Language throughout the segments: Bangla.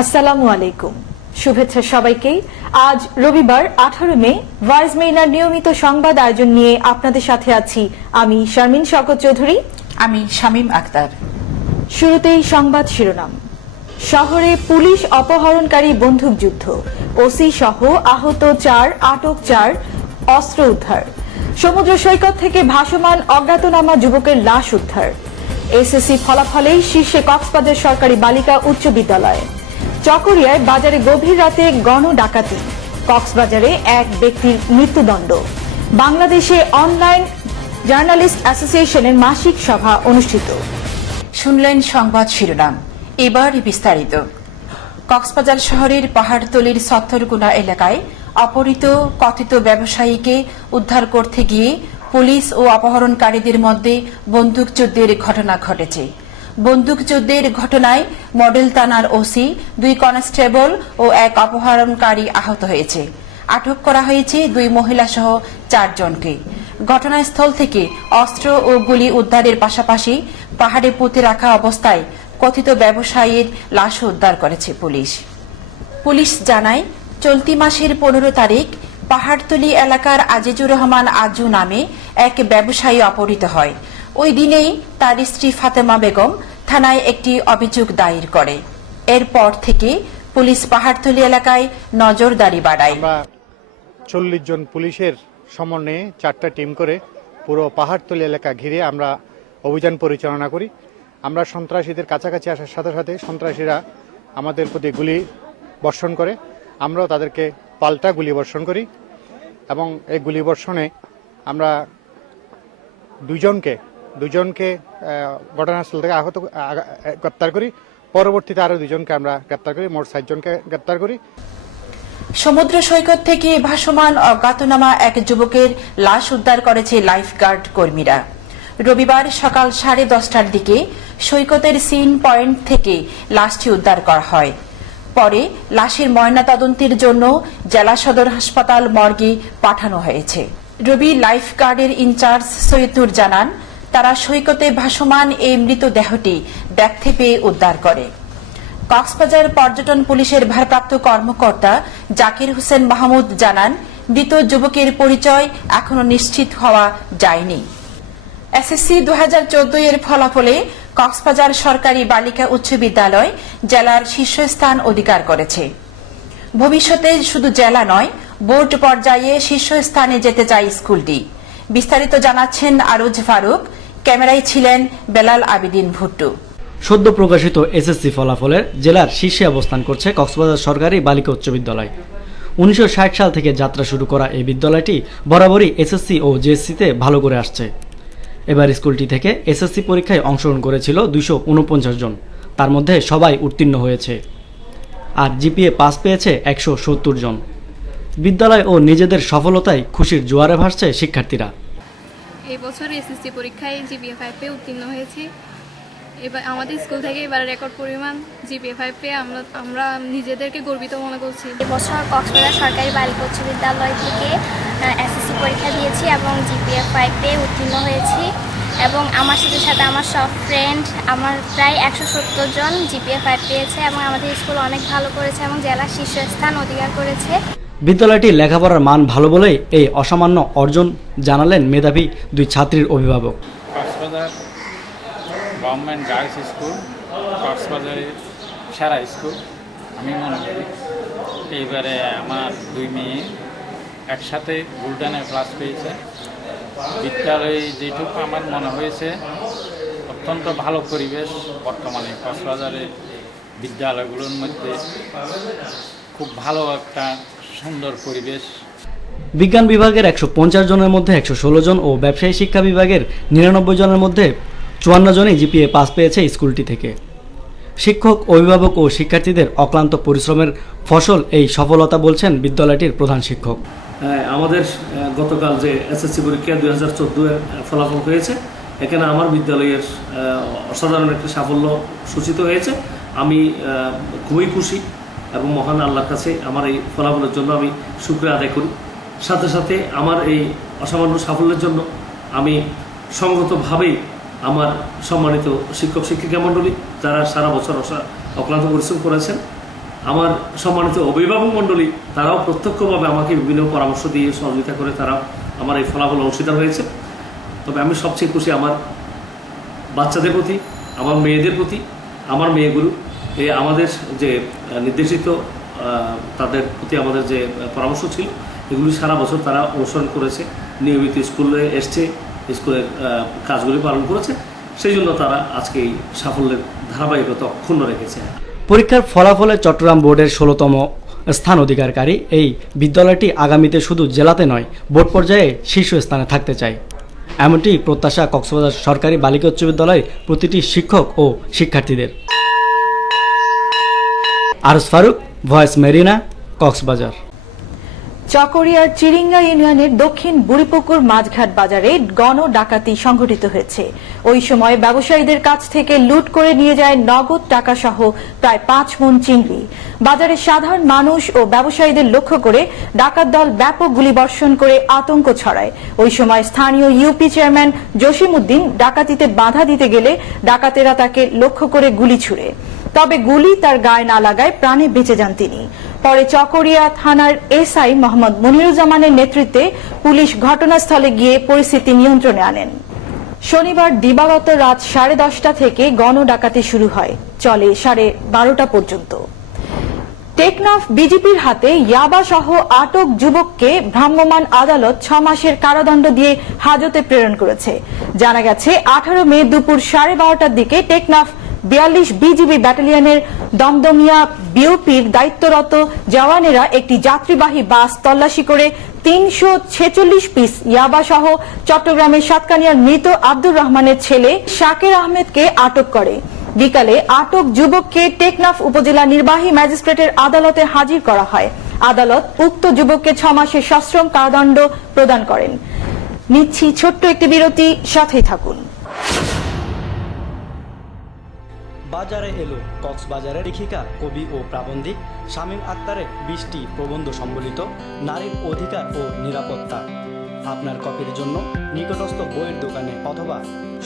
আসসালামু আলাইকুম। শুভেচ্ছা সবাইকে। আজ রবিবার আঠারো মে ভয়েস মেইনার নিয়মিত সংবাদ আয়োজন নিয়ে আপনাদের সাথে আছি আমি শারমিন শকত চৌধুরী। আমি শামীম আক্তার শুরুতেই সংবাদ শিরোনাম। শহরে পুলিশ অপহরণকারী বন্দুকযুদ্ধ ওসি সহ আহত চার আটক চার অস্ত্র উদ্ধার। সমুদ্র সৈকত থেকে ভাসমান অজ্ঞাতনামা যুবকের লাশ উদ্ধার। এসএসসি ফলাফলেই শীর্ষে কক্সবাজার সরকারি বালিকা উচ্চ বিদ্যালয়। চকরিয়ায় বাজারে গভীর রাতে গণ ডাকাতি। কক্সবাজারে এক ব্যক্তির মৃত্যুদণ্ড। বাংলাদেশে অনলাইন জার্নালিস্ট অ্যাসোসিয়েশনের মাসিক সভা অনুষ্ঠিত। শুনলেন সংবাদ শিরোনাম। এবার বিস্তারিত। কক্সবাজার শহরের পাহাড়তলির সত্তরগুনা এলাকায় অপহৃত, কথিত ব্যবসায়ীকে উদ্ধার করতে গিয়ে পুলিশ ও অপহরণকারীদের মধ্যে বন্দুকযুদ্ধের ঘটনা ঘটেছে। বন্দুকযুদ্ধের ঘটনায় মডেল থানার ওসি, দুই কনস্টেবল ও এক অপহরণকারী আহত হয়েছে। আটক করা হয়েছে দুই মহিলা সহ চারজনকে। ঘটনাস্থল থেকে অস্ত্র ও গুলি উদ্ধারের পাশাপাশি পাহাড়ে পুঁতে রাখা অবস্থায় কথিত ব্যবসায়ীর লাশ উদ্ধার করেছে পুলিশ। পুলিশ জানায়, চলতি মাসের পনেরো তারিখ পাহাড়তলি এলাকার আজিজুর রহমান আজু নামে এক ব্যবসায়ী অপহৃত হয়। ওই দিনেই তার স্ত্রী ফাতেমা বেগম থানায় একটি অভিযোগ দায়ের করে। এরপর থেকে পুলিশ পাহাড়তলি এলাকায় নজরদারি বাড়ায়। চল্লিশ জন পুলিশের সমন্বয়ে চারটা টিম করে পুরো পাহাড়তলি এলাকা ঘিরে আমরা অভিযান পরিচালনা করি। আমরা সন্ত্রাসীদের কাছাকাছি আসার সাথে সাথে সন্ত্রাসীরা আমাদের প্রতি গুলি বর্ষণ করে। আমরাও তাদেরকে পাল্টা গুলি বর্ষণ করি এবং এই গুলি বর্ষণে আমরা দুজনকে দুজনকে ঘটনাস্থল থেকে আহত গ্রেপ্তার করি। পরবর্তীতে আরও দুজনকে আমরা গ্রেপ্তার করি, মোট সাতজনকে গ্রেপ্তার করি। সমুদ্র সৈকত থেকে ভাসমান অজ্ঞাতনামা এক যুবকের লাশ উদ্ধার করেছে লাইফগার্ড কর্মীরা। রবিবার সকাল সাড়ে দশটার দিকে সৈকতের সিন পয়েন্ট থেকে লাশটি উদ্ধার করা হয়। পরে লাশের ময়নাতদন্তের জন্য জেলা সদর হাসপাতাল মর্গে পাঠানো হয়েছে। রবি লাইফগার্ডের ইনচার্জ সৈয়দুর জানান তারা সৈকতে ভাসমান এই মৃতদেহটি দেখতে পেয়ে উদ্ধার করে। কক্সবাজার পর্যটন পুলিশের ভারপ্রাপ্ত কর্মকর্তা জাকির হোসেন মাহমুদ জানান, মৃত যুবকের পরিচয় এখনও নিশ্চিত হওয়া যায়নি। এসএসসি দু এর ফলাফলে কক্সবাজার সরকারি বালিকা উচ্চ বিদ্যালয় জেলার শীর্ষস্থান অধিকার করেছে। ভবিষ্যতে শুধু জেলা নয়, বোর্ড পর্যায়ে শীর্ষস্থানে যেতে চায় স্কুলটি। বিস্তারিত জানাচ্ছেন আরুজ ফারুক। ক্যামেরায় ছিলেন বেলাল আবিদিন ভুট্টু। সদ্য প্রকাশিত এসএসসি ফলাফলের জেলার শীর্ষে অবস্থান করছে কক্সবাজার সরকারি বালিকা উচ্চ বিদ্যালয়। উনিশশো ষাট সাল থেকে যাত্রা শুরু করা এই বিদ্যালয়টি বরাবরই এসএসসি ও জেএসসিতে ভালো করে আসছে। এবার স্কুলটি থেকে এসএসসি পরীক্ষায় অংশগ্রহণ করেছিল দুশো উনপঞ্চাশ জন। তার মধ্যে সবাই উত্তীর্ণ হয়েছে। আর জিপিএ পাস পেয়েছে একশো সত্তর জন। বিদ্যালয় ও নিজেদের সফলতায় খুশির জোয়ারে ভাসছে শিক্ষার্থীরা। এই বছর এসএসসি পরীক্ষায় জিপিএ ফাইভ উত্তীর্ণ হয়েছি। এবার আমাদের স্কুল থেকে এবার রেকর্ড পরিমাণ জিপিএ ফাইভ আমরা আমরা নিজেদেরকে গর্বিত মনে করছি। এবছর কক্সবাজার সরকারি বালিকা উচ্চ বিদ্যালয় থেকে এসএসসি পরীক্ষা দিয়েছি এবং জিপিএফ ফাইভ উত্তীর্ণ হয়েছি। এবং আমার সাথে সাথে আমার সব ফ্রেন্ড আমার প্রায় একশো সত্তর জন জিপিএফ ফাইভ পেয়েছে এবং আমাদের স্কুল অনেক ভালো করেছে এবং জেলার শীর্ষস্থান অধিকার করেছে। বিদ্যালয়টি লেখাপড়ার মান ভালো বলেই এই অসামান্য অর্জন জানালেন মেধাবী দুই ছাত্রীর অভিভাবক। গভর্নমেন্ট গার্লস স্কুল, কক্সবাজারের সেরা স্কুল। আমি মনে করি এইবারে আমার দুই মেয়ে একসাথে গোল্ডেনে ক্লাস পেয়েছে। বিদ্যালয়ে যেটুকু আমার মনে হয়েছে, অত্যন্ত ভালো পরিবেশ বর্তমানে কক্সবাজারের বিদ্যালয়গুলোর মধ্যে। খুব ভালো একটা সুন্দর পরিবেশ। বিজ্ঞান বিভাগের একশো পঞ্চাশ জনের মধ্যে একশো ষোলো জন ও ব্যবসায়ী শিক্ষা বিভাগের নিরানব্বই জনের মধ্যে চুয়ান্ন জনই জিপিএ পাস পেয়েছে স্কুলটি থেকে। শিক্ষক অভিভাবক ও শিক্ষার্থীদের অক্লান্ত পরিশ্রমের ফসল এই সফলতা বলছেন বিদ্যালয়টির প্রধান শিক্ষক। হ্যাঁ, আমাদের গতকাল যে এসএসসি পরীক্ষা দুই হাজার চোদ্দ ফলাফল হয়েছে এখানে আমার বিদ্যালয়ের অসাধারণ একটি সাফল্য সূচিত হয়েছে। আমি খুবই খুশি। এবং মহান আল্লাহর কাছে আমার এই ফলাফলের জন্য আমি শুক্রিয়া আদায় করি। সাথে সাথে আমার এই অসামান্য সাফল্যের জন্য আমি সঙ্গতভাবেই আমার সম্মানিত শিক্ষক শিক্ষিকা মণ্ডলী, যারা সারা বছর অক্লান্ত পরিশ্রম করেছেন, আমার সম্মানিত অভিভাবক মণ্ডলী, তারাও প্রত্যক্ষভাবে আমাকে বিভিন্ন পরামর্শ দিয়ে সহযোগিতা করে তারা আমার এই ফলাফল অংশীদার হয়েছে। তবে আমি সবচেয়ে খুশি আমার বাচ্চাদের প্রতি, আমার মেয়েদের প্রতি, আমার মেয়েগুলো। এই আমাদের যে নির্দেশিত তাদের প্রতি আমাদের যে পরামর্শ ছিল, এগুলি সারা বছর তারা অনুসরণ করেছে। নিয়মিত স্কুলে এসছে, স্কুলের কাজগুলি পালন করেছে। সেই জন্য তারা আজকে এই সাফল্যের ধারাবাহিকতা অক্ষুণ্ণ রেখেছে। পরীক্ষার ফলাফলে চট্টগ্রাম বোর্ডের ষোলোতম স্থান অধিকারকারী এই বিদ্যালয়টি আগামীতে শুধু জেলাতে নয়, বোর্ড পর্যায়ে শীর্ষ স্থানে থাকতে চায়। এমনটি প্রত্যাশা কক্সবাজার সরকারি বালিকা উচ্চ বিদ্যালয়ের প্রতিটি শিক্ষক ও শিক্ষার্থীদের। আরস ফারুক, ভয়েস মেরিনা, কক্সবাজার। চকরিয়ার চিরিঙ্গা ইউনিয়নের দক্ষিণ বুড়িপুকুর মাঝঘাট বাজারে গণ ডাকাতি সংঘটিত হয়েছে। ওই সময় ব্যবসায়ীদের কাছ থেকে লুট করে নিয়ে যায় নগদ টাকা সহ প্রায় পাঁচ মন চিংড়ি। বাজারে সাধারণ মানুষ ও ব্যবসায়ীদের লক্ষ্য করে ডাকাত দল ব্যাপক গুলিবর্ষণ করে আতঙ্ক ছড়ায়। ওই সময় স্থানীয় ইউপি চেয়ারম্যান জসিমউদ্দিন ডাকাতিতে বাধা দিতে গেলে ডাকাতেরা তাকে লক্ষ্য করে গুলি ছুড়ে। তবে গুলি তার গায়ে না লাগায় প্রাণে বেঁচে যান তিনি। পরে চকরিয়া থানার এসআই মোহাম্মদ মনিরুজ্জামানের নেতৃত্বে পুলিশ ঘটনাস্থলে গিয়ে পরিস্থিতি নিয়ন্ত্রণে আনেন। শনিবার দিবাগত রাত সাড়ে দশটা থেকে গণ ডাকাতি শুরু হয়। চলে সাড়ে বারোটা পর্যন্ত। টেকনাফ বিজেপির হাতে ইয়াবা সহ আটক যুবককে ভ্রাম্যমাণ আদালত ছ মাসের কারাদণ্ড দিয়ে হাজতে প্রেরণ করেছে। জানা গেছে, আঠারো মে দুপুর সাড়ে বারোটার দিকে টেকনাফ বিয়াল্লিশ বিজিবি ব্যাটালিয়নের দমদমিয়া বিওপির দায়িত্বরত জওয়ানেরা একটি যাত্রীবাহী বাস তল্লাশি করে তিনশো ছেচল্লিশ পিস ইয়াবা সহ চট্টগ্রামের সাতকানিয়ার মৃত আব্দুর রহমানের ছেলে শাকের আহমেদকে আটক করে। বিকালে আটক যুবককে টেকনাফ উপজেলা নির্বাহী ম্যাজিস্ট্রেটের আদালতে হাজির করা হয়। আদালত উক্ত যুবককে ছ মাসের সশ্রম কারাদণ্ড প্রদান করেন। নিচ্ছি ছোট্ট একটি বিরতি, সাথেই থাকুন। বাজারে এলো কক্সবাজারের লেখিকা কবি ও প্রাবন্ধিক শামীম আক্তারের বিশটি প্রবন্ধ সম্বলিত নারীর অধিকার ও নিরাপত্তা। আপনার কপির জন্য নিকটস্থ বইয়ের দোকানে অথবা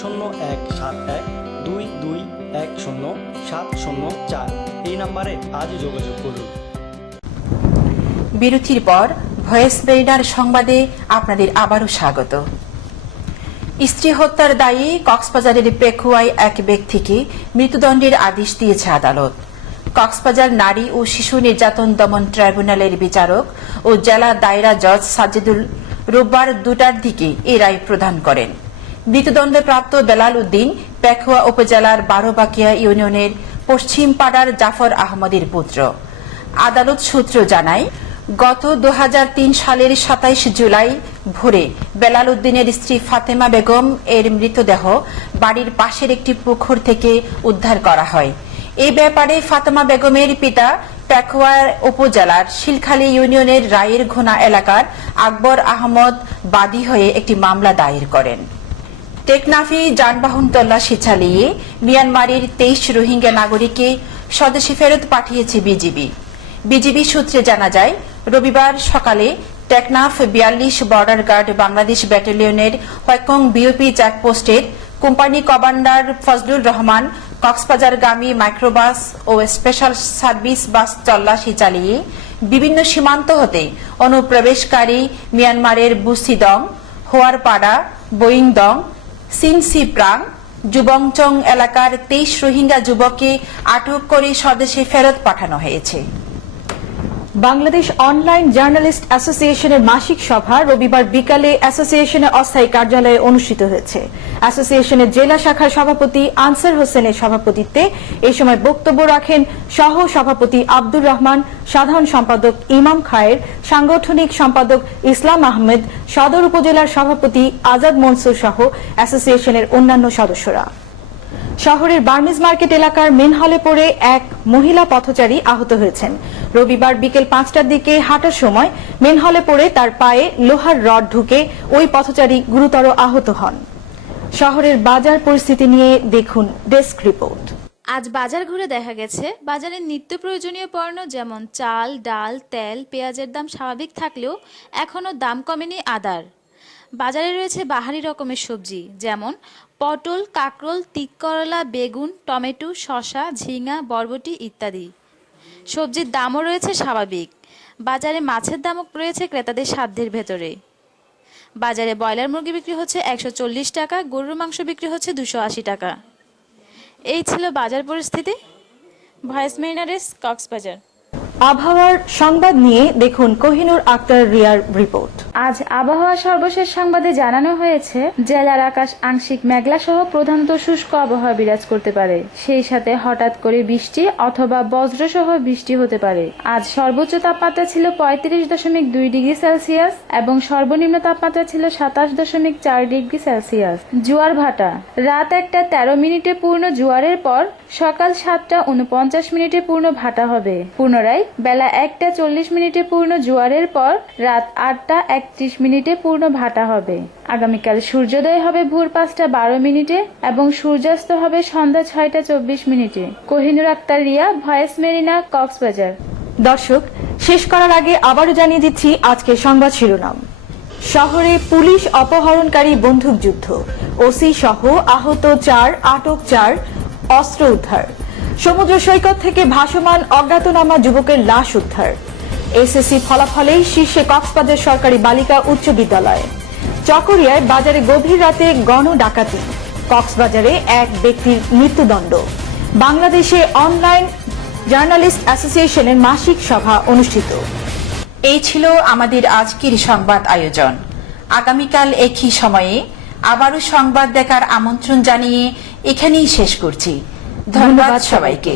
শূন্য এক সাত এক দুই দুই এক শূন্য সাত শূন্য চার এই নাম্বারে আজ যোগাযোগ করুন। বিরতির পর ভয়েস বেরিনার সংবাদে আপনাদের আবারও স্বাগত। স্ত্রী হত্যার দায়ী কক্সবাজারের পেকুয়ায় এক ব্যক্তিকে মৃত্যুদণ্ডের আদেশ দিয়েছে আদালত। কক্সবাজার নারী ও শিশু নির্যাতন দমন ট্রাইব্যুনালের বিচারক ও জেলা দায়রা জজ সাজিদুল রোববার দুটার দিকে এ রায় প্রদান করেন। মৃত্যুদণ্ডপ্রাপ্ত বেলাল উদ্দিন পেকুয়া উপজেলার বারোবাকিয়া ইউনিয়নের পশ্চিম পাড়ার জাফর আহমদের পুত্র। আদালত সূত্র জানায়, গত দুহাজার তিন সালের সাতাইশ জুলাই ভোরে বেলাল উদ্দিনের স্ত্রী ফাতেমা বেগম এর মৃতদেহ বাড়ির পাশের একটি পুকুর থেকে উদ্ধার করা হয়। এই ব্যাপারে ফাতেমা বেগমের পিতা পেকুয়ার উপজেলার শিলখালী ইউনিয়নের রায়ের ঘোনা এলাকার আকবর আহমদ বাদী হয়ে একটি মামলা দায়ের করেন। টেকনাফি যানবাহন তল্লাশি চালিয়ে মিয়ানমারের তেইশ রোহিঙ্গা নাগরিককে স্বদেশে ফেরত পাঠিয়েছে বিজিবি। বিজিবি সূত্রে জানা যায়, রবিবার সকালে টেকনাফ বিয়াল্লিশ বর্ডার গার্ড বাংলাদেশ ব্যাটালিয়নের হয়কং বিওপি চেকপোস্টের কোম্পানি কমান্ডার ফজলুর রহমান কক্সবাজারগামী মাইক্রোবাস ও স্পেশাল সার্ভিস বাস তল্লাশি চালিয়ে বিভিন্ন সীমান্ত হতে অনুপ্রবেশকারী মিয়ানমারের বুসিদং, হোয়ারপাড়া বোয়িংদং সিনসি প্রাং যুবংচং এলাকার তেইশ রোহিঙ্গা যুবককে আটক করে স্বদেশে ফেরত পাঠানো হয়েছে। বাংলাদেশ অনলাইন জার্নালিস্ট অ্যাসোসিয়েশনের মাসিক সভা রবিবার বিকালে অ্যাসোসিয়েশনের অস্থায়ী কার্যালয়ে অনুষ্ঠিত হয়েছে। অ্যাসোসিয়েশনের জেলা শাখার সভাপতি আনসার হোসেনের সভাপতিত্বে এই সময় বক্তব্য রাখেন সহ সভাপতি আব্দুর রহমান, সাধারণ সম্পাদক ইমাম খায়ের, সাংগঠনিক সম্পাদক ইসলাম আহমেদ, সদর উপজেলার সভাপতি আজাদ মনসুর সহ অ্যাসোসিয়েশনের অন্যান্য সদস্যরা। শহরের বার্মিজ মার্কেট এলাকার মেন হলে পড়ে এক মহিলা পথচারী আহত হয়েছেন। রবিবার বিকেল পাঁচটার দিকে হাঁটার সময় মেন হলে পড়ে তার পায়ে লোহার রড ঢুকে ওই পথচারী গুরুতর আহত হন। শহরের বাজার পরিস্থিতি নিয়ে দেখুন ডেস্ক রিপোর্ট। আজ বাজার ঘুরে দেখা গেছে, বাজারে নিত্য প্রয়োজনীয় পণ্য যেমন চাল, ডাল, তেল, পেঁয়াজের দাম স্বাভাবিক থাকলেও এখনও দাম কমেনি আদার। বাজারে রয়েছে বাহারি রকমের সবজি, যেমন পটল, কাকরোল, তিককরলা, বেগুন, টমেটো, শসা, ঝিঙা, বরবটি ইত্যাদি। সবজির দামও রয়েছে স্বাভাবিক। বাজারে মাছের দামও রয়েছে ক্রেতাদের সাধ্যের ভেতরে। বাজারে ব্রয়লার মুরগি বিক্রি হচ্ছে একশো চল্লিশ টাকা, গরুর মাংস বিক্রি হচ্ছে দুশো আশি টাকা। এই ছিল বাজার পরিস্থিতি। Voice mariners, Cox's Bazar. আবহাওয়ার সংবাদ নিয়ে দেখুন কোহিনুর আক্তার রিয়ার রিপোর্ট। আজ আবহাওয়া সর্বশেষ সংবাদে জানানো হয়েছে, জেলার আকাশ আংশিক মেঘলা সহ প্রধানত শুষ্ক আবহাওয়া বিরাজ করতে পারে। সেই সাথে হঠাৎ করে বৃষ্টি অথবা বজ্র সহ বৃষ্টি হতে পারে। আজ সর্বোচ্চ তাপমাত্রা ছিল পঁয়ত্রিশ দশমিক দুই ডিগ্রি সেলসিয়াস এবং সর্বনিম্ন তাপমাত্রা ছিল সাতাশ দশমিক চার ডিগ্রি সেলসিয়াস। জোয়ার ভাটা। রাত একটা তেরো মিনিটে পূর্ণ জোয়ারের পর সকাল সাতটা উনপঞ্চাশ মিনিটে পূর্ণ ভাটা হবে। পুনরায় বেলা একটা চল্লিশ মিনিটে পূর্ণ জোয়ারের পর রাত আটটা একত্রিশ মিনিটে পূর্ণ ভাটা হবে। আগামীকাল সূর্যোদয় হবে ভোর পাঁচটা বারো মিনিটে এবং সূর্যাস্ত হবে সন্ধ্যা ছয়টা চব্বিশ মিনিটে। Kohinur Akter Riya, voice marina, Cox's Bazar. দর্শক, শেষ করার আগে আবারও জানিয়ে দিচ্ছি আজকের সংবাদ শিরোনাম। শহরে পুলিশ অপহরণকারী বন্দুকযুদ্ধ ওসি সহ আহত চার, আটক চার, অস্ত্র উদ্ধার। সমুদ্র সৈকত থেকে ভাসমান অজ্ঞাতনামা যুবকের লাশ উদ্ধার। এসএসসি ফলাফলেই শীর্ষে কক্সবাজার সরকারি বালিকা উচ্চ বিদ্যালয়। চকরিয়ায় বাজারে গভীর রাতে গণ ডাকাতি। কক্সবাজারে এক ব্যক্তির মৃত্যুদণ্ড। বাংলাদেশে অনলাইন জার্নালিস্ট অ্যাসোসিয়েশনের মাসিক সভা অনুষ্ঠিত। এই ছিল আমাদের আজকের সংবাদ আয়োজন। আগামীকাল একই সময়ে আবারও সংবাদ দেখার আমন্ত্রণ জানিয়ে এখানেই শেষ করছি। ধন্যবাদ সবাইকে।